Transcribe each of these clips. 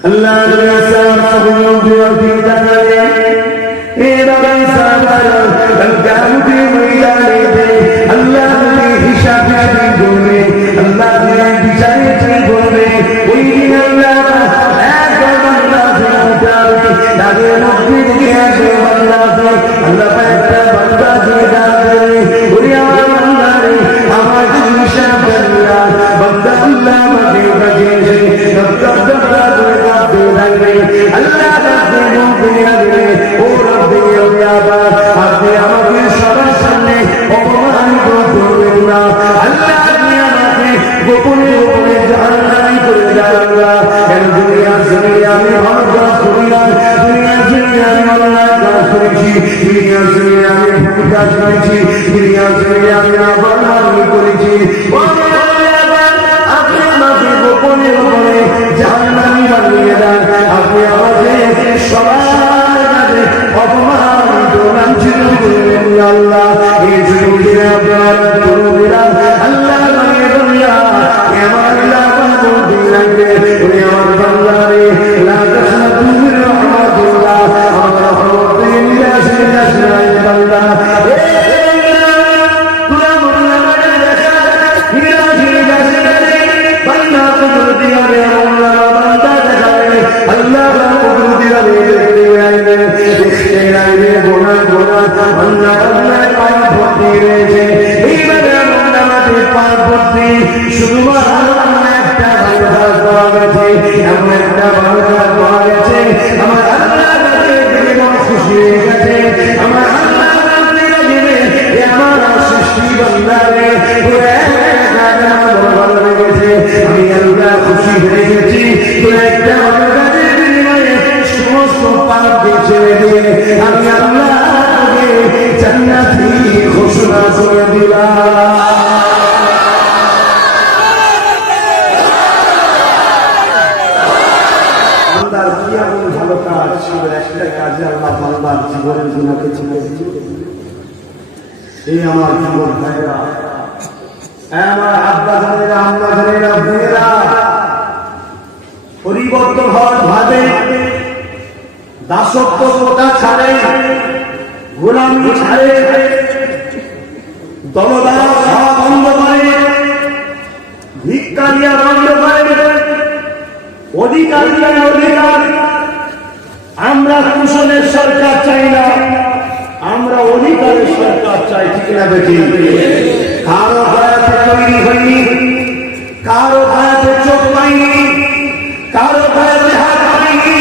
Allah bersama di tangannya, Ibadah sabar dan kamu dimiliki. Allah hisab boleh, Allah bicara boleh. Ini Allah banda jatuh, dari nabi dia banda, Allah banda jatuh. Uriya banda ni, amat hisab Allah, banda Allah mati bagi, banda Allah আপনি আমাকে সবার সামনে অপমানিত করবেন না। আল্লাহ আপনি আমাকে গোপনে গোপনে জাহান্নামী করে দেন আল্লাহ। কেন দুনিয়া জমিনে আমি ভালো কাজ করি না, দুনিয়া জমিনে আমি অন্যায় কাজ করেছি, দুনিয়া জমিনে আমি ভুল কাজ করেছি, দুনিয়া জমিনে আমি অপমানিত করেছি। আপনি আমাকে গোপনে গোপনে জাহান্নামী বানিয়ে দেন। আপনি আমাকে সবার কাছে অপমানিত লাঞ্ছিত করবেন আল্লাহ। এই যুবকেরা আপনার তরুণেরা আল্লাহ বানিয়ে বললা আমার লাভ লাগবে উনি আমার বাংলারে লাগাসনা তুমি রহমাতুল্লাহ আমার রহমতুল্লাহ সিরাজনাই বাংলা পুরা বাংলা মানে দেখা হিরা হিরা বাংলা তো দিয়া রে আল্লাহ বান্দা দেখাবে আল্লাহ কবুল দিয়া রে দেখতে আইবে গোনা গোনা আল্লাহ আল্লাহ পাই ভর্তি রয়েছে এইবারে বান্দা মাঝে পাই ভর্তি শুধুমাত্র একটা ভালো পাওয়া গেছে এমন একটা ভালো পাওয়া গেছে আমার আল্লাহ কাছে জীবন খুশি হয়ে গেছে আমার আল্লাহ কাছে গেলে আমার সৃষ্টি বান্দারে ভালো লেগেছে আমি আল্লাহ খুশি হয়ে গেছি তো একটা ভালো কাজের বিনিময়ে সমস্ত পাপ ছেড়ে দিয়ে আমি আল্লাহকে জান্নাতি ঘোষণা করে দিলাম। ভালো কাজ ছিল একটা কাজে আল্লাহ বান্দার জীবনের গুণাকে ছেড়ে দিয়েছে। এই আমার জীবন ভাইরা, আমার আব্বা জানেরা, আম্মা জানেরা, বোনেরা পরিবর্তন হওয়ার ভাবে দাসত্ব প্রথা ছাড়ে, গোলামি ছাড়ে, দলদাস হওয়া বন্ধ করে, ভিক্ষা দিয়া বন্ধ করে, অধিকার দিয়া অধিকার। আমরা কুশলের সরকার চাই না, আমরা অধিকারের সরকার চাই। ঠিক না বেটি? কারো হায়াতে তৈরি হয়নি, কারো হায়াতে চোখ পাইনি, কারো হায়াতে হাত পাইনি,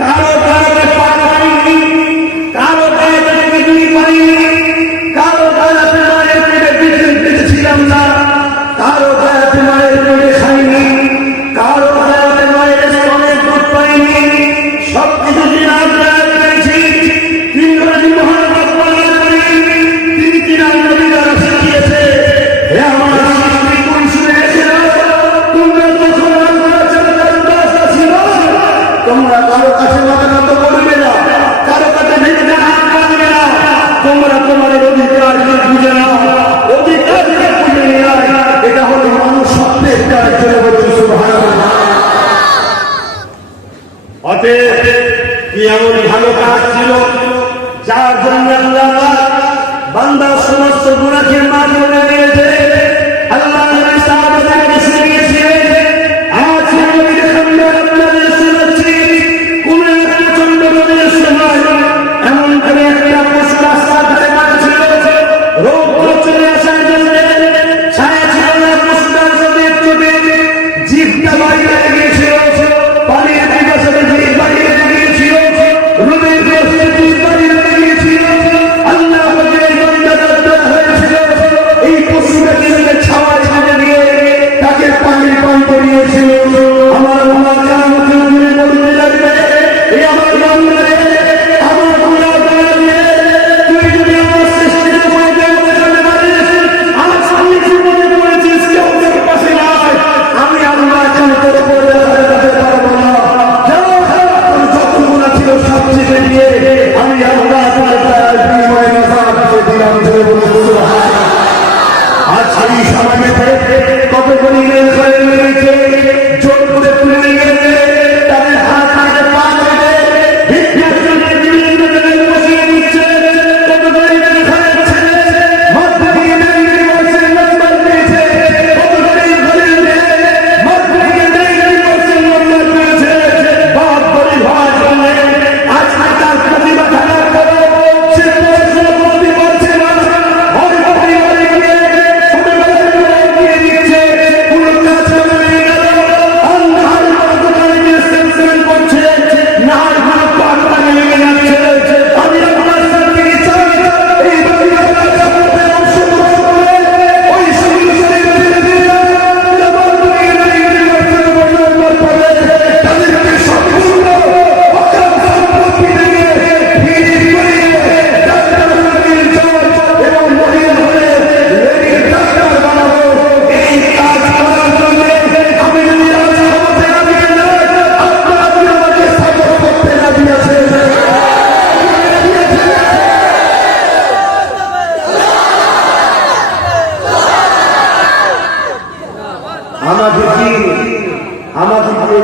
কারো হায়াতে পা পাইনি, কারো হায়াতে কিডনি পাইনি, কারো হায়াতে মায়ের পেটে বেঁচেছিলাম না, কারো হায়াতে মায়ের পেটে খাইনি, কারো হায়াতে মায়ের স্তনের দুধ পাইনি। সব কিছু দিন আমরা পেয়েছি। তিন নদী মহানগর পালন করি, তিন তিন নদী দ্বারা শিখিয়েছে। হে আমার সৃষ্টি কোন শুনে গেছিল? তোমরা যখন আমরা চাঁদা ছিল, তোমরা কারো কাছে মাথা নত করবে না, কারো কাছে ভিতরে হাত পাতবে না। তোমরা তোমার অধিকার খুঁজে নাও, অধিকার খুঁজে নিয়ে আয়। এটা হলো মানুষ সত্যের কাজ চলে বলছে সুবহানাল্লাহ। অতএব কি এমন ভালো কাজ ছিল যার জন্য আল্লাহ বান্দার সমস্ত গুনাহকে মাফ করে দিয়েছে? আল্লাহ নবী সাহাবাদেরকে শিখিয়েছিলেন। আজ নবী আমরা আপনাদের শোনাচ্ছি, কোন এক প্রচন্ড রোদের সময় এমন করে একটা পশু রাস্তা ধরে কাটছিল, রোদ চলে আসার জন্য ছায়া ছিল না, পশুটার রোদের চোটে জিভটা বাইরে গিয়েছিল, পানির পিপাসাতে জিভ বাইরে গিয়েছিল, রোদের কষ্টে জিভ বাইরে গিয়েছিল। আল্লাহ হয়েছিল এই পশুটাকে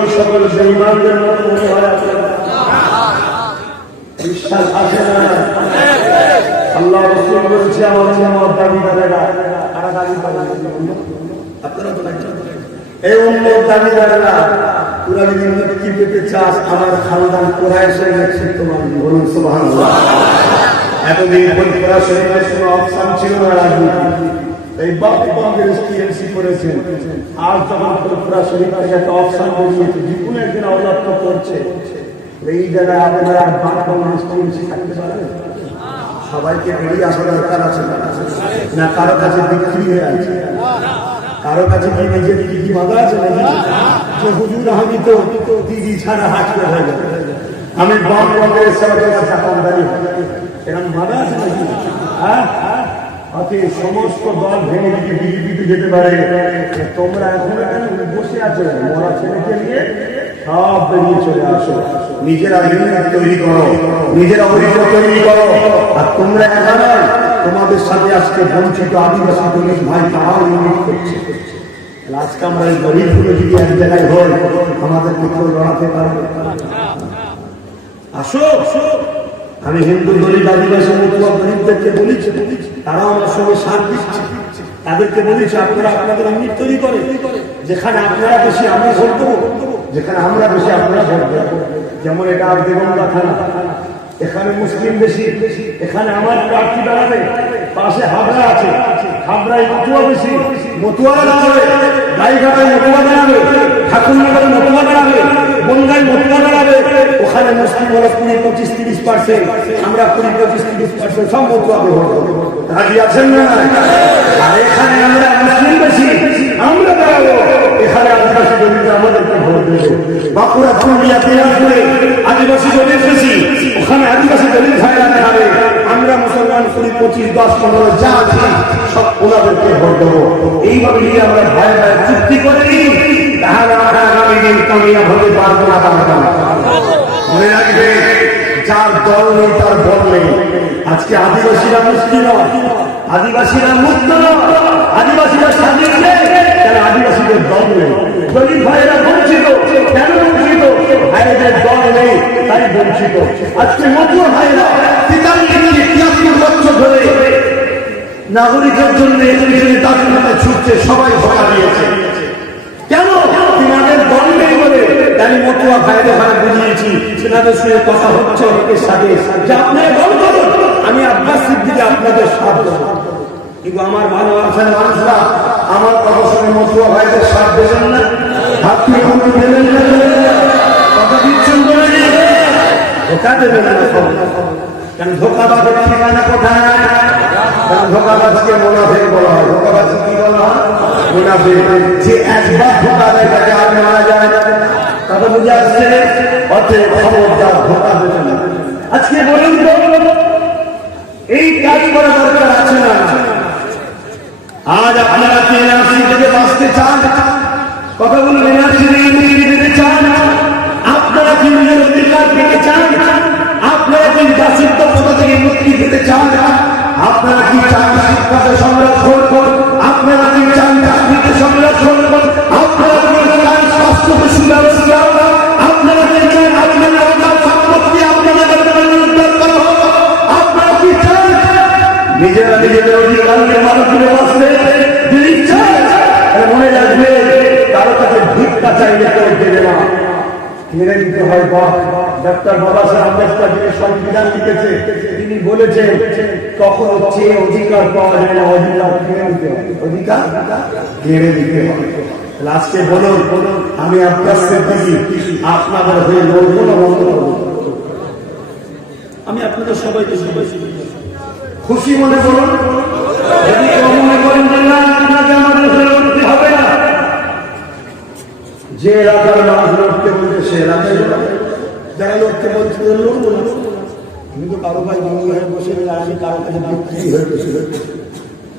এই সকল বেঈমানদের মতো মনে হয় আপনার বিশ্বাস আছে না? আল্লাহ রাসূল বলেছে আমার উম্মত দাবিদারেরা কারা দাবি করে আপনারা তো নাকি এই উম্মত দাবিদারেরা কুরআনের মধ্যে কি পেতে চাস আমার খানদান কুরাইশের নেতৃত্ব মানবে বলুন সুবহানাল্লাহ। এতদিন কুরাইশের কোনো অপশন ছিল না রাজনীতি, এই বাকি কংগ্রেস টিএমসি করেছেন। আর যখন কুরাইশের একটা অপশন বেরিয়েছে যে কোনো একদিন অবলম্বন করছে, এই জায়গায় আপনারা বাকি কংগ্রেস টিএমসি থাকতে পারেন? সবাইকে বেরিয়ে আসা দরকার আছে না? কারো কাছে বিক্রি হয়ে আছে? কারো কাছে কি নিজের কি বাধা আছে নাকি যে হুজুর আমি তো দিদি ছাড়া হাঁটতে হয়ে যাবে, আমি বাম কংগ্রেস চাকরদারি এরকম বাধা আছে নাকি? হ্যাঁ, সমস্ত দল ভেঙে দিকে বিজেপিতে যেতে পারে। তোমরা এখন এখানে বসে আছো মরা ছেলেকে নিয়ে, সব বেরিয়ে চলে আসো, নিজেরা ইউনিট তৈরি করো, নিজেরা অভিযোগ তৈরি করো। আর তোমরা এখানে তোমাদের সাথে আজকে বঞ্চিত আদিবাসী দলিত ভাই তারাও ইউনিট করছে। আজকে আমরা এই গরিবগুলো যদি এক জায়গায় হই আমাদেরকে কেউ লড়াতে পারবে? আসো, আমি হিন্দু দলিত আদিবাসী মতুয়া গরিবদেরকে বলেছি, তারাও আমার সঙ্গে সাথ দিচ্ছে। তাদেরকে বলেছি আপনারা আপনাদের ইউনিট তৈরি করে, যেখানে আপনারা বেশি আমরা ভোট দেবো, যেখানে আমরা বেশি আপনারা ভোট দেবো। যেমন এটা দেবঙ্গা থানা, এখানে মুসলিম বেশি, এখানে আমার প্রার্থী দাঁড়াবে। পাশে হাবড়া আছে, হাবড়ায় মতুয়া বেশি, মতুয়ারা দাঁড়াবে। গাইঘাটায় মতুয়া দাঁড়াবে, ঠাকুরনগরে মতুয়া দাঁড়াবে, বনগাঁয় মতুয়া দাঁড়াবে। ওখানে মুসলিম হলো 20-25-30%, আমরা 20-25-30% সব মতুয়াকে ভোট দেবো। রাজি আছেন না? আর এখানে আমরা মুসলিম বেশি, আমরা দাঁড়াবো। এখানে আদিবাসী দলিত আমাদেরকে ভোট দেবে। বাঁকুড়া, পুরুলিয়া, দিনাজপুরে আদিবাসী দলিত বেশি, ওখানে আদিবাসী দলিত ভাইরা দাঁড়াবে। আমরা মুসলমান 20-25-10-15 যা আছি সব ওনাদেরকে ভোট দেবো। এইভাবে যদি আমরা ভাই ভাই চুক্তি করে নিই তাহলে আমরা আগামী দিন কামিয়াব হতে পারবো না। মনে রাখবে, যার দল নেই তার বল নেই। আজকে আদিবাসীরা মুক্তি নয়, আদিবাসীরা মুক্ত নয়, আদিবাসীরা স্বাধীন নেই, কেন আদিবাসীদের দল নেই। দলিত ভাইয়েরা বঞ্চিত, কেন বঞ্চিত? ভাইদের দল নেই তাই বঞ্চিত। আজকে মতুয়া ভাইয়েরা 83 বছর ধরে নাগরিকের জন্য দাবি করে ছুটছে, সবাই ভোটা দিয়েছে। কেন? তিনাদের দল নেই বলে। তাই মতুয়া ভাইদের ভাই বুঝিয়েছি, সেনাদের সঙ্গে কথা হচ্ছে অনেকের সাথে যে আপনারা দল করুন, আমি আব্বাস সিদ্দিকে আপনাদের সাথ দেবো। কিন্তু আমার ভালোবাসার মানুষরা আমার কথা শুনে মতুয়া ভাইদের সাথ দেবেন না, হাত দিয়ে কোনো দেবেন না, কথা দিচ্ছেন বলে ধোকা দেবেন না। কেন ধোকাবাজের ঠিকানা কোথায়? কারণ ধোকাবাজকে মুনাফিক বলা হয়। ধোকাবাজকে কি বলা হয়? মুনাফিক। যে একবার ধোকা দেয় তাকে আর মারা যায় না। কথা বুঝে আসছে? অতএব খবরদার ধোকা দেবে না। আজকে বলুন তো এই কাজ করা দরকার আছে না? আজ আপনারা কি এনআরসি থেকে বাঁচতে চান? কথা বলুন, এনআরসি দিতে চান? আপনারা কি নিজের অধিকার পেতে চান? আপনারা কি দাসত্ব প্রথা থেকে মুক্তি পেতে চান? আপনারা কি চান শিক্ষাকে সংরক্ষণ করুন? আপনারা কি চান চাকরিকে সংরক্ষণ করুন? আপনারা কি চান স্বাস্থ্যকে সুব্যবস্থা? আপনারা কি চান আপনাদের সম্পত্তি আপনাদের উদ্ধার করা হোক? আপনারা কি চান নিজেরা নিজেদের অধিকারকে মানুষ করে বাঁচতে? যদি চান মনে রাখবে কারো কাছে ভিক্ষা চাইলে কেউ দেবে না, মেনে নিতে হয়। ডক্টর বাবা সাহেব আম্বেদকর যিনি সংবিধান লিখেছে তিনি বলেছেন কখনো চেয়ে অধিকার পাওয়া যায় না, অধিকার কেড়ে নিতে হয়, অধিকার কেড়ে নিতে হয়। লাস্টে বলুন, আমি আব্বাস সিদ্দিকী আপনাদের হয়ে লড়বো না বন্ধ করবো? আমি আপনাদের সবাইকে খুশি মনে বলুন। যদি কেউ মনে করেন যে না আপনাকে আমাদের হয়ে লড়তে হবে না, যে এলাকার মানুষ লড়তে বলছে সে এলাকায় যারা লড়তে বলছে লড়বো না। আমি তো কারো ভাই বাঙালি হয়ে বসে আমি কারো কাছে বিক্রি হয়ে বসে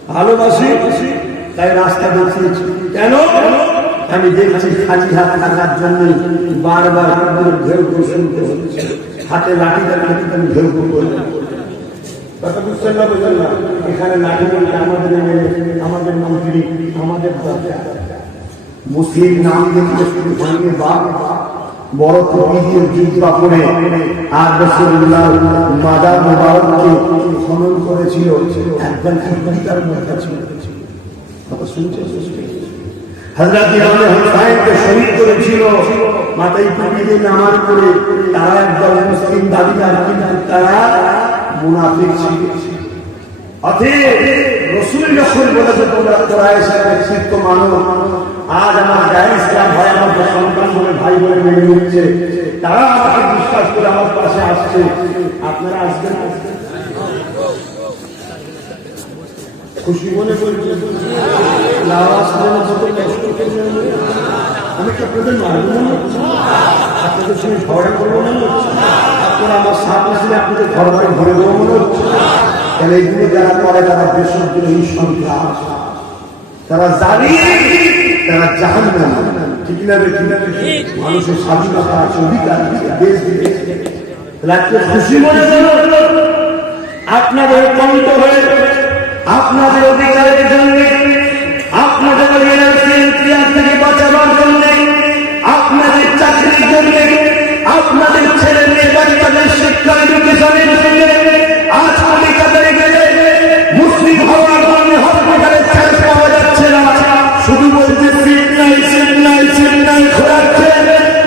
ভালোবাসি তাই রাস্তা দেখিয়েছি। কেন? আমি দেখছি খালি হাত থাকার জন্য বারবার ঢেউ শুনতে হচ্ছে, হাতে লাঠি লাঠি আমি ঢেউ করলাম। কথা বুঝছেন না? বুঝলেন না? এখানে লাঠি বলতে আমাদের আমাদের মন্ত্রী আমাদের মুসলিম নাম দেখলে ভাঙিয়ে বাপ বড় প্রকৃতির যুদ্ধ করে আর রাসূলুল্লাহ মাদার মুবারককে খনন করেছিল একবার কিতার মধ্যে ছিল কথা শুনছেন হযরত ইমাম হুসাইনকে শহীদ করেছিল মাথায় টুপি দিয়ে নামাজ পড়ে তারা একদল মুসলিম দাবিদার কিন্তু তারা মুনাফিক ছিল অতএব রাসূল যখন বলেছে তোমরা কুরাইশের নেতৃত্ব মানো আজ আমার গায়ে ইসলাম ভাই আমার সন্তান বলে ভাই বলে মেনে নিচ্ছে তারা আমাকে বিশ্বাস করে আমার পাশে আসছে আপনারা আসবেন খুশি মনে করছেন আমি কি আপনাদের মারব না আপনাদের সঙ্গে ঝগড়া করবো মনে হচ্ছে আপনারা আমার সাথে ছিল আপনাদের ঘর ঘরে ঘুরে দেবো মনে হচ্ছে তাহলে এইগুলো যারা করে তারা দেশদ্রোহী সন্ত্রাস তারা জানি তারা জাহান্নাম ঠিক না মানুষের স্বাধীনতা আছে অধিকার দেশ দিকে খুশি মনে করুন আপনাদের কণ্ঠ হয়ে আপনাদের অধিকারের জন্য আপনাদের থেকে বাঁচাবার জন্য আপনাদের চাকরির জন্য আপনাদের ছেলে মেয়ে বাচ্চাদের শিক্ষা এডুকেশনের জন্য আজ কলিকাতায় গেলে মুসলিম হওয়ার জন্য হসপিটালে চান্স পাওয়া যাচ্ছে না শুধু বলতে সিট নাই সিট নাই সিট নাই ঘোরাচ্ছে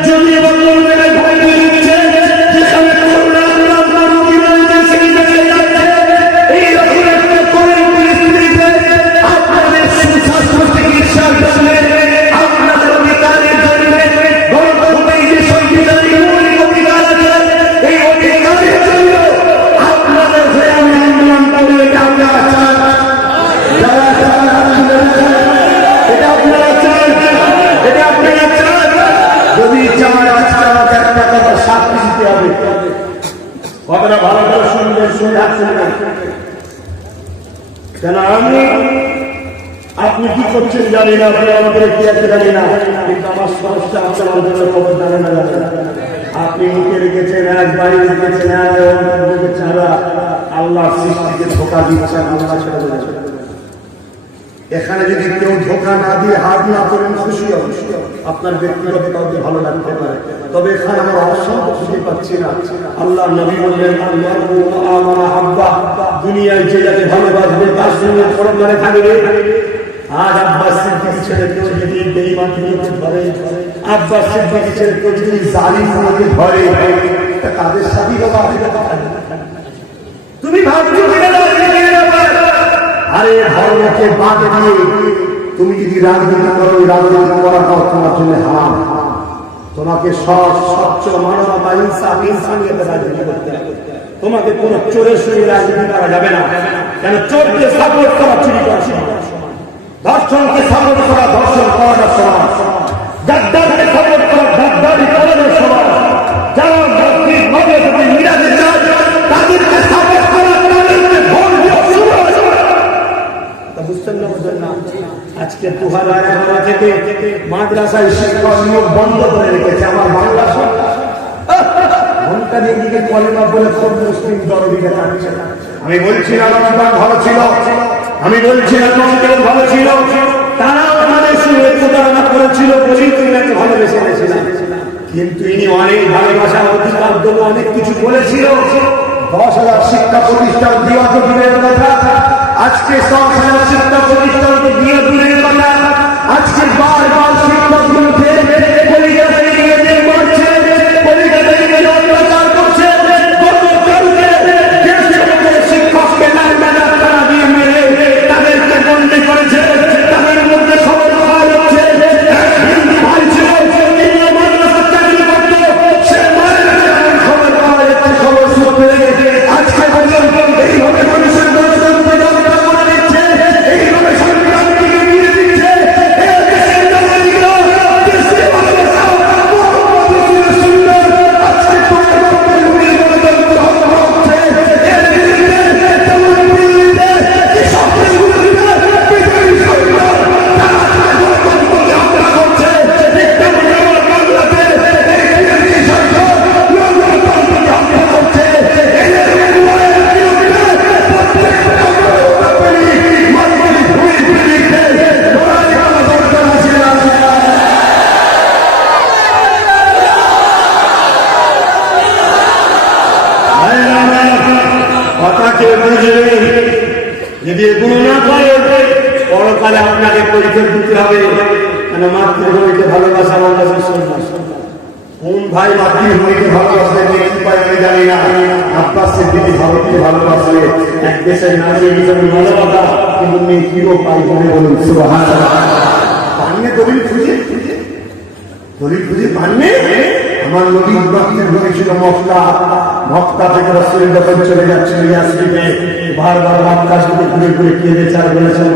যদি বন্ধন মেলে ভয় দিচ্ছে যেখানে কথাটা ভালো করে শুনবেন শুনে আসছেন কেন আমি আপনি কি করছেন জানি না আপনি আমাদের কি আছে জানি না কিন্তু আমার সমস্যা আপনার অন্তরের খবর জানে না আপনি মুখে রেখেছেন এক বাড়ি রেখেছেন আল্লাহ সৃষ্টিকে ধোকা দিচ্ছেন আল্লাহ ছেড়ে দিয়েছেন এখানে যদি কেউ ধোকা না দিয়ে হাত না করেন খুশি অবশ্যই আপনার ব্যক্তিগত কাউকে ভালো লাগতে পারে তবে এখানে আমার অসংখ্য খুশি পাচ্ছি না আল্লাহ নবী বললেন দুনিয়ায় যে যাকে ভালোবাসবে তার সঙ্গে পরকালে থাকবে আজ আব্বাস সিদ্দিকী ছেড়ে কেউ যদি বেঈমান থেকে ধরে আব্বাস সিদ্দিকী ছেড়ে কেউ যদি জালিম থেকে ধরে তাদের স্বাধীনতা তুমি ভাবছো আরে ধর্মকে বাদ দিয়ে তুমি যদি রাজনীতি করো ওই রাজনীতি করাটাও তোমার জন্য হারাম তোমাকে সৎ স্বচ্ছ মানবতা ইনসানিয়তে রাজনীতি করতে হবে তোমাকে কোন চোরের সঙ্গে রাজনীতি করা যাবে না কেন চোরকে সাপোর্ট করা চুরি করা সমান ধর্ষণকে সাপোর্ট করা ধর্ষণ করাটা সমান গাদ্দারকে সাপোর্ট করা গাদ্দারি করাটা সমান যারা মিরাজে চায় তাদেরকে সাপোর্ট করা তাদেরকে ভোট বুঝছেন না আজকে 2011 থেকে মাদ্রাসায় শিক্ষক নিয়োগ বন্ধ করে রেখেছে আমার বাংলা সরকার ঘন্টা দিকে কলেমা বলে সব মুসলিম দলদিকে থাকছে আমি বলছিলাম আমার ভালো ছিল আমি বলছিলাম কেউ ভালো ছিল তারাও আমাদের সঙ্গে প্রতারণা করেছিল বলেই তুমি একে ভালোবেসে গেছিলাম কিন্তু ইনি অনেক ভালোবাসা অধিকার দেবো অনেক কিছু বলেছিল 10,000 শিক্ষা প্রতিষ্ঠান দেওয়া তো দূরের কথা আজকে 100,000 শিক্ষা প্রতিষ্ঠানকে দিয়ে দূরের কথা আজকে বারবার শিক্ষকগুলোকে কলিকাতায় নিয়ে যে করছে কলিকাতায় নিয়ে অত্যাচার করছে শিক্ষককে তারা দিয়ে মেরে তাদেরকে বন্দী করেছে তাদের মধ্যে খবর পাওয়া যাচ্ছে হিন্দু ভাই ছিল চাকরি করত সে খবর পাওয়া যাচ্ছে খবর সূত্রে আজকে পর্যন্ত এইভাবে মানুষের এইভাবে সরকার দিচ্ছে বুঝবে যদি এগুলো না করে পরকালে আপনাকে পরীক্ষা দিতে হবে। কেন মাতৃভূমিকে ভালোবাসা বাংলাদেশের সন্তান কোন ভাই মাতৃভূমিকে ভালোবাসে কি পায় আমি জানি না। আব্বাস সিদ্দিকী ভারতকে ভালোবাসে এক দেশের নারী হিসেবে ভালোবাসা কিন্তু মেয়ে কিও পাই বলে বলুন সুবহানাল্লাহ। পাননে দলিল খুঁজে পাননে। আমার নবীর মাতৃভূমি ছিল মক্কা। মক্কা থেকে রাসূল যখন চলে যাচ্ছিল ইয়াসরিবে বারবার মক্কা থেকে ঘুরে ঘুরে কেঁদে চার বলেছেন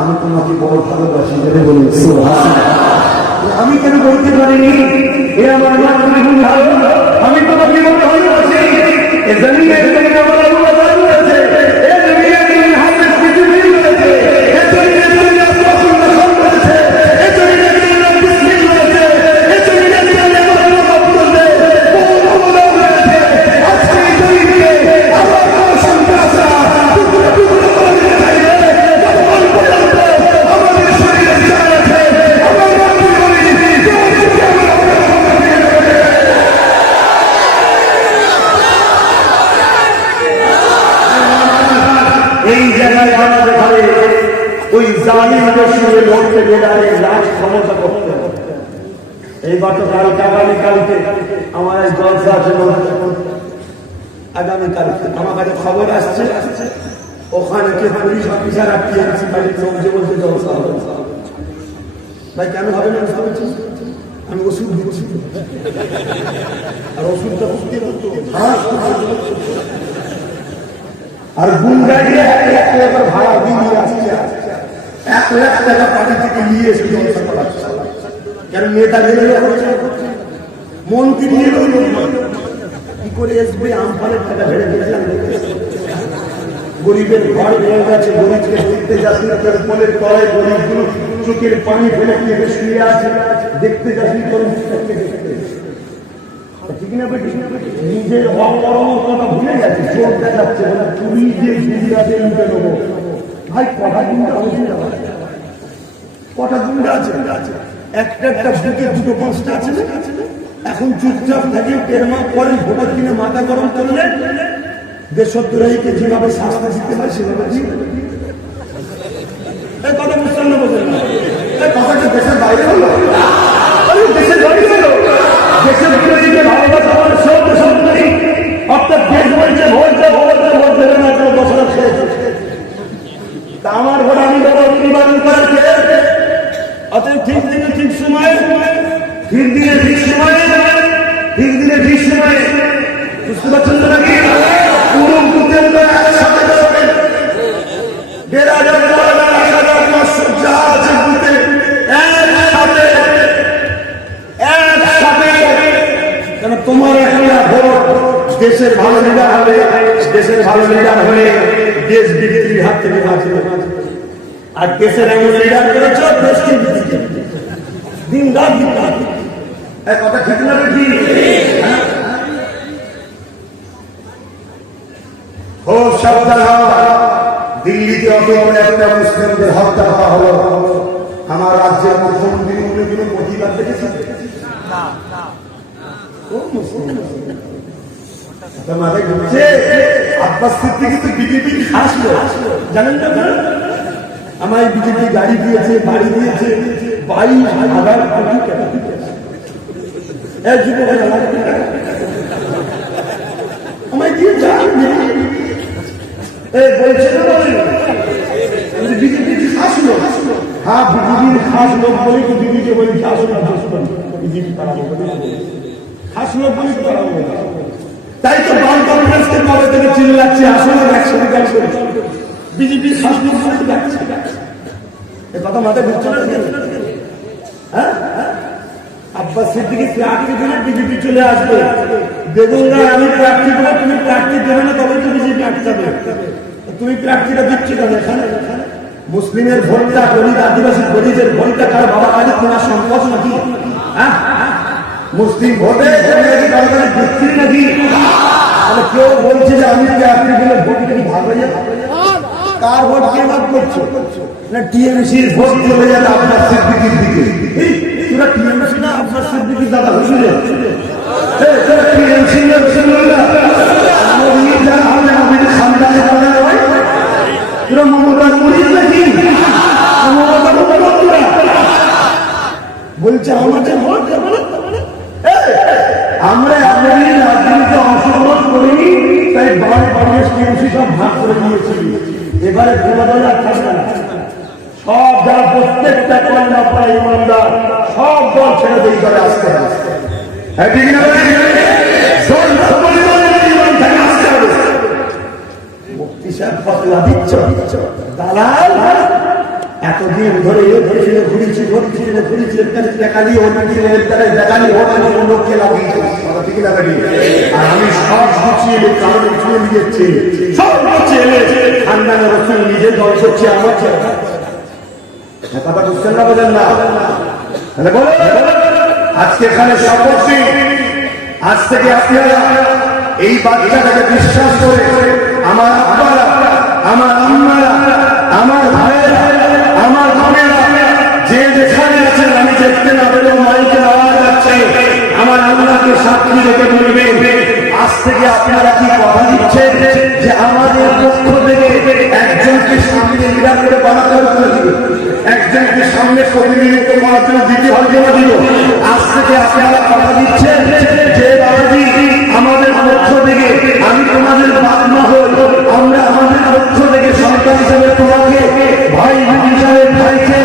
আমি তোমাকে বড় ভালোবাসি বলে বলুন সুবহানাল্লাহ। আমি কেন বলতে পারিনি এ আমার মাতৃভূমি আমি তোমাকে বড় ভালোবাসি। এ জমিনে আমার আল্লাহ দাঁড়িয়ে আছে। এ জমিনে হাতে কিছু নেই রয়েছে। এ জমিনে আল্লাহ সুন্নাহ রয়েছে। এ জমিনে আল্লাহ বিসমিল রয়েছে। এ জমিনে আল্লাহ রহমত রয়েছে। বহু রয়েছে। আজকে এই জমিনে আমার কোন সন্ত্রাসরা টুকরো টুকরো করে দিতে চাইবে। তখন পর্যন্ত আমাদের শরীরে জান আছে। আমার এই জায়গায় আমাদের ঘরে ওই জালিমদের সঙ্গে লড়তে গেলে রাজ ক্ষমতা করতে হবে। এই গতকাল আগামীকালকে আমার এক জলসা আছে আগামীকালকে আমার কাছে খবর আসছে ওখানে কে পুলিশ অফিসার টিএমসি বাড়ির লোক যে বলছে জলসা হবে। ভাই কেন হবে না আমি ওষুধ দিচ্ছি আর ওষুধটা আর গুন্ডাইয়ে 1 লাখ ভাড়া দিয়ে আসছে 1 লাখ টাকা পার্টি থেকে নিয়ে এসে জলসা করাচ্ছে। কেন নেতা গেলে মন্ত্রী কি করে আসবে আমফানের টাকা ভেড়ে গেছিলাম। গরিবের ঘর ভেঙে গেছে গরিবকে দেখতে যাচ্ছি পোলের তলায় গরিবগুলো চোখের পানি ফেলে কেটে শুয়ে আছে দেখতে যাচ্ছি তোর ঠিক না বেটি নিজের অপরমতা ভুলে গেছে চোখ দেখাচ্ছে তুমি যে গুন্ডাতে লুটে নেবো। ভাই কটা গুন্ডা হয়েছে কটা গুন্ডা আছে একটা একটা বুকে 2-5টা আছে না। এখন চুপচাপ থাকে কেরমা করেন ভোটার কিনে মাথা গরম করলে দেশদ্রোহীকে যেভাবে শাস্তি দিতে হয় সেভাবে কথা বুঝতে না বোঝেন না। কথাটা দেশের বাইরে হলো দেশের বাইরে হলো দেশের বিরোধীকে ভালোবাসা মানে সৌদ্রী অর্থাৎ দেশ বলছে ভোট দেবে না বছর খেয়েছে তা আমার ভোট আমি দেবো নির্বাচন করার খেয়ে অতএব ঠিক দিনে ঠিক সময় ঠিক দিনে ঠিক সময় ঠিক দিনে ঠিক সময় বুঝতে পারছেন তো নাকি পুরো বুথের একসাথে করবেন 1,500 যা আছে বুথে একসাথে কেন তোমার একটা ভোট দেশের ভালো লিডার হবে। দেশের ভালো লিডার হলে দেশ বিক্রির হাত থেকে বাঁচবে আর দেশের এমন লিডার করেছ দেশকে দিন রাত কথা ঠিক না ঠিক খুব সাবধান হওয়া। দিল্লিতে অত বড় একটা মুসলিমদের হত্যা করা হলো আমার রাজ্যের মুখ্যমন্ত্রী উনি কোনো প্রতিবাদ দেখেছেন আব্বাস সিদ্দিকী তো বিজেপি আসলো জানেন না আমায় বিজেপি গাড়ি দিয়েছে বাড়ি দিয়েছে 22,000 কোটি টাকা আমায় দিয়ে যান বলছে বিজেপি আসলো। হ্যাঁ বিজেপির খাস লোক বলে তো বিজেপি বলি আসলো বিজেপি তারা খাস লোক বলে তো তারা তাই তো বাম কংগ্রেসকে কবে থেকে চিল্লাচ্ছে আসলে একসাথে বিজেপি খাস লোক বলে যাচ্ছে এ কথা মাথায় ঢুকছে না। হ্যাঁ আব্বাস সিদ্দিকী প্রার্থী দিলে বিজেপি চলে আসবে দেখুন না আমি প্রার্থী দেবো তুমি প্রার্থী দেবে না তবে তো বিজেপি আটকাবে। তুমি প্রার্থীরা দিচ্ছি কেন এখানে মুসলিমের ভোটটা গরিব আদিবাসী গরিবের ভোটটা কারো বাবা কাজে তোমার সম্পদ নাকি মুসলিম ভোটে বিক্রি নাকি তাহলে কেউ বলছে যে আমি প্রার্থী দিলে ভোট নাকি ভাগ হয়ে যাবে কার ভোট কে ভাগ করছো না টিএমসির ভোট চলে যাবে আপনার সিদ্দিকীর দিকে। তোরা টিএমসি না আপনার সিদ্দিকীর দাদা হুজুরে তোরা টিএমসি না খানদানে আমরা মমতার মরিস নাকি? মমতার উপভোক্তা বলছে আমাদের ভোট দেবে না। আমরা আপনাদের রাজনীতিতে অংশগ্রহণ করিনি, তাই বাড়ি বাড়িয়ে টিএমসি সব ভাগ করে দিয়েছি। এবারে বিনোদন আর থাকবে না। সব যারা প্রত্যেকটা কন্যা পায় ইমানদার সব দল ছেড়ে দিয়ে করে আসতে আসতে মুক্তি সাহেব ফতোয়া দিচ্ছ দালাল এতদিন ধরে ঘুরেছি টাকা দিয়ে দেখা নিয়ে লোককে লাগিয়েছে। আর আমি সব গুছিয়ে কারণ ছুঁয়ে দিয়েছি, সব গুছিয়ে খানদানের রসুল নিজে দল করছে আমার কথা বুঝছেন না, বোঝেন না? আজকে এখানে শপথ, আজ থেকে আপনারা এই বাচ্চাটাকে বিশ্বাস করে আমার আব্বারা, আমার আম্মারা, আমার ভাইয়েরা, আমার বোনেরা যে যেখানে আছেন, আমি দেখতে না পেলেও মাইকে আওয়াজ যাচ্ছে, আমার আল্লাহকে সাক্ষী রেখে বলবেন আজ থেকে আপনারা কি কথা দিচ্ছেন যে আমাদের পক্ষ থেকে একজনকে সামনে লিডার করে বানাতে হবে, একজনকে সামনে প্রতিনিধিত্ব করার জন্য দিতে হবে দিব। আজ থেকে আপনারা কথা দিচ্ছেন যে বাবাজি আমাদের পক্ষ থেকে আমি তোমাদের বাপ মা হই, আমরা আমাদের পক্ষ থেকে সরকার হিসেবে তোমাকে ভাই হিসাবে ভাইকে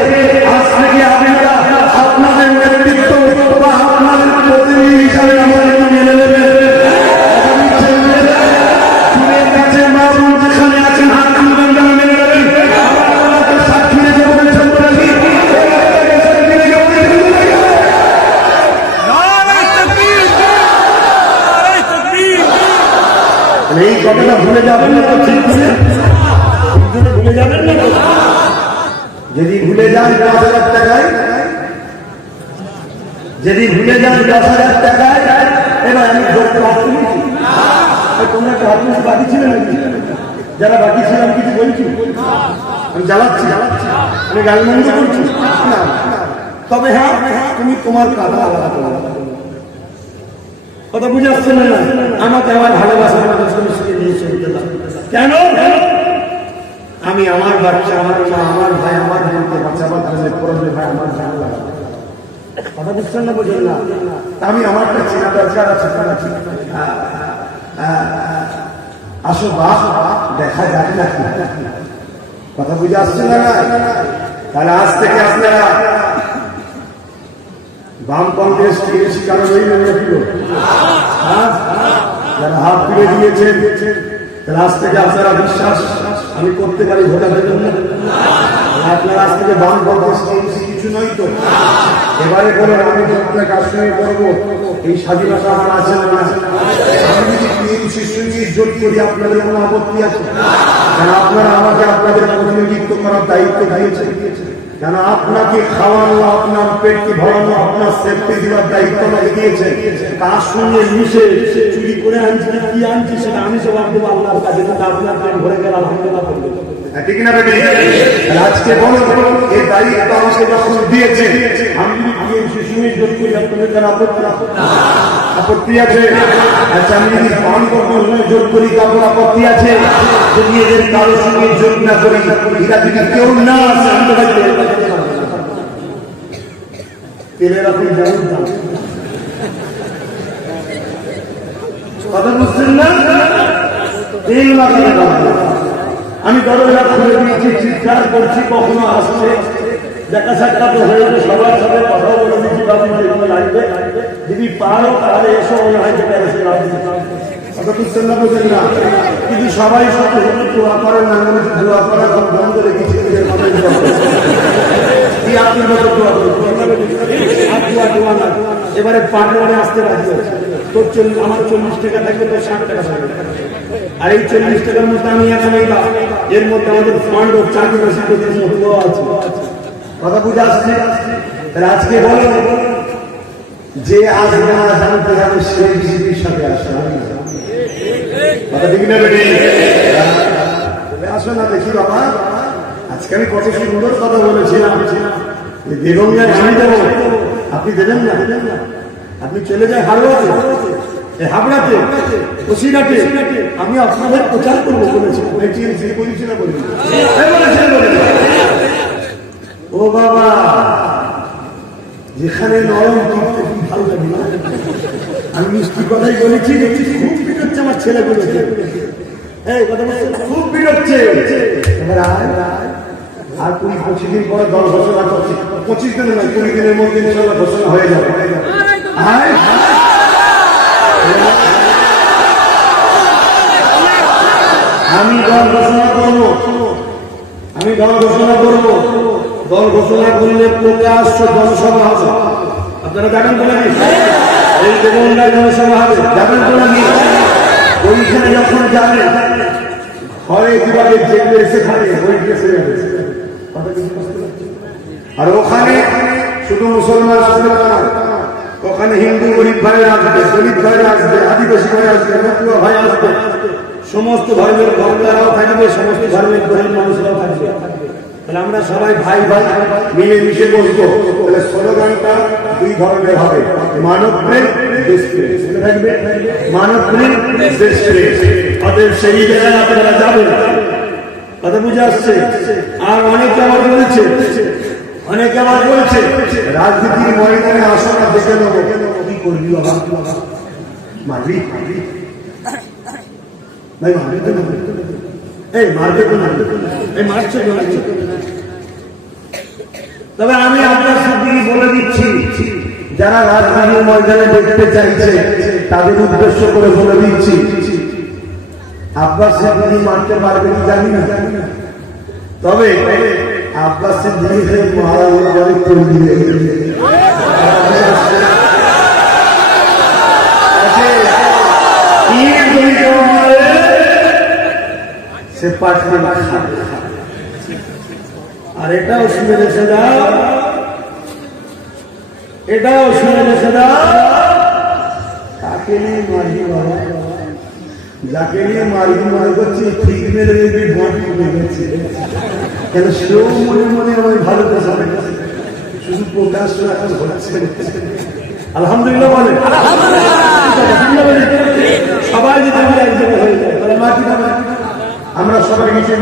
আজ থেকে আপনারা আপনাদের নেতৃত্ব বা আপনাদের প্রতিনিধি হিসাবে আমাদের মেনে নেবেন। কাছে মা বোন যেখানে আছেন হাত তুলবেন, মেনে নেবেন। সাক্ষী রেখে বলেছেন এই কথাটা ভুলে যাবেন না, ঠিক ভুলে যাবেন না। যদি ভুলে যান 10,000 টাকায়, যদি ভুলে যান 10,000 টাকায়, এবার আমি ধরতে পারছি তোমরা একটা হাত বাকি ছিল নাকি? যারা বাকি ছিলাম কিছু বলছি, আমি জ্বালাচ্ছি, আমি গালমন্দ করছি না। তবে হ্যাঁ, তুমি তোমার কথা আলাদা কথা বুঝে আসছে না? আমাকে আমার ভালোবাসা কেন? আমি আমার বাচ্চা, আমার মা, আমার ভাই, আমার বোনকে বাঁচাবার করবে ভাই, আমার ভালো কথা বুঝছেন না, বুঝেন না? আমি আমারটা চেনা দরকার আছে। আসো বাস দেখা যায় না, কথা বুঝে আসছে না? তাহলে আজ থেকে আপনারা বাম কংগ্রেস টিএমসি কারণ এই যারা হাত তুলে দিয়েছেন, আজ থেকে আপনারা বিশ্বাস আমি করতে পারি ভোটারের জন্য। আপনার আজ থেকে বাম কংগ্রেস টিএমসি কিছু নয় তো। এবারে বলে আমি যতটা কাজ সঙ্গে করবো, এই স্বাধীনতা আমার আছে না? আমি যদি টিএমসির সঙ্গে জোট করি আপনাদের কোনো আপত্তি আছে? কেন আপনারা আমাকে আপনাদের প্রতিনিধিত্ব করার দায়িত্ব দিয়েছেন, কেন আপনাকে খাওয়ানো, আপনার পেটকে ভরানো, আপনার সেফটি দেওয়ার দায়িত্ব আমাকে দিয়েছে। তার সঙ্গে মিশে চুরি করে আনছি কি আনছি সেটা আমি জবাব দেবো আল্লাহর কাছে, কিন্তু আপনার পেট ভরে গেল আলহামদুলিল্লাহ করবে, ঠিক না? আজকে বলো এই দায়িত্ব আমাকে যখন দিয়েছে, আমি যদি টিএমসির সঙ্গে জোট করি আপনাদের কেন আপত্তি আছে? আচ্ছা, আমি যদি বাম কংগ্রেস জোট করি কারোর আপত্তি আছে? যদি এদের কারোর সঙ্গে জোট না করি, এরা যদি কেউ না আসে, আমি তেলের আপনি জানেন না, কথা বুঝছেন না? তেল লাগানো আমি দরজা খুলে দিয়েছি, চিৎকার করছি, কখনো আসছে দেখা সাক্ষাৎ হয়েছে, সবার সাথে কথাও বলে দিচ্ছি, বাবু লাগবে যদি পারো তাহলে এসো, মনে হয় যেটা এসে লাগবে, কথা বুঝছেন না, বোঝেন না? কিন্তু সবাই সাথে দোয়া করেন না, মনে দোয়া করা এখন বন্ধ রেখেছি, নিজের মাথায় আপনার মতো দোয়া না। এবারে পার্টনারে আসতে রাজি আছে, তোর আমার 40 টাকা থাকবে, তোর 60 টাকা থাকবে, আর এই 40 টাকার মধ্যে আমি এখন এর মধ্যে আমাদের ফান্ড ও 4 মাসের আছে, কথা বুঝে আসছে? তাহলে আজকে বলো যে আসবে না জানতে হবে সে বিজেপির সাথে আসে, কথা ঠিক না? আসো না দেখি বাবা, আজকে আমি কত সুন্দর কথা বলেছিলাম, বেগম যায় আমি দেবো, আপনি দেবেন না, আপনি চলে যায় ভালো আছে, হাবড়াতে কুশিরাটে আমি আপনাদের প্রচার করবো বলেছিলাম। বলেছি না বলি ও বাবা, যেখানে নরম করতে খুব ভালো লাগে না, আমি মিষ্টি কথাই বলেছি, দেখছি খুব বিরোচ্ছে আমার ছেলেগুলো, খুব বিরোচ্ছে। এবার আর 20-25 দিন পরে দল ঘোষণা করছি, 25 দিন নয় 20 দিনের মধ্যে ঘোষণা হয়ে যাবে। আমি দল ঘোষণা করবো, আমি দল ঘোষণা করবো। দল ঘোষণা করলে প্রকাশ্য জনসভা হবে, আপনারা যাবেন বলে এই দেবন্ডায় জনসভা হবে, যাবেন বলে ওইখানে যখন যাবে ঘরে কিভাবে যেগুলো এসে থাকে ওই ড্রেসে যাবে। আর ওখানে শুধু মুসলমান আসবে না, ওখানে হিন্দু গরিব ভাইরা আসবে, দলিত ভাইরা আসবে, আদিবাসী ভাই আসবে, মতুয়া ভাই আসবে, সমস্ত ধর্মের ভক্তরাও থাকবে, সমস্ত ধর্মের গরিব মানুষরাও থাকবে। তাহলে আমরা সবাই ভাই ভাই মিলে মিশে বসবো। তাহলে স্লোগানটা 2 ধরনের হবে, মানব প্রেম দেশ প্রেম থাকবে, মানব প্রেম দেশ প্রেম। অতএব সেই জায়গায় আপনারা যাবেন, কথা বুঝে আসছে। আর অনেকে আবার বলছে, অনেকে আবার বলছে রাজনীতির ময়দানে আসো না, দেখে নেবো কি করবি বাবা, মারবি ভাই, মারবি তো এই মারবে তো না, এই মারছে। তবে আমি আপনার সাথে বলে দিচ্ছি, যারা রাজনীতির ময়দানে দেখতে চাইছে তাদের উদ্দেশ্য করে বলে দিচ্ছি, আব্বাস সিদ্দিকী মারতে পারবে কি জানি না, তবে আব্বাস সিদ্দিকী মারা করে দিবে। সে পাঠকে আর এটাও শুনে রেখে দাও, এটাও শুনে রেখে দাও, তাকে নিয়ে মারবি বাবা, যাকে নিয়ে মারবি মনে করছি ঠিক মেরে মেরে ভোট করে গেছে, কেন সেও মনে মনে আমায় ভালো কথা শুধু প্রকাশ এখন হচ্ছে। আলহামদুলিল্লাহ বলে, সবাই যদি আমরা এক জায়গায় হয়ে যায় তাহলে মাটি আমরা সবাই নিচে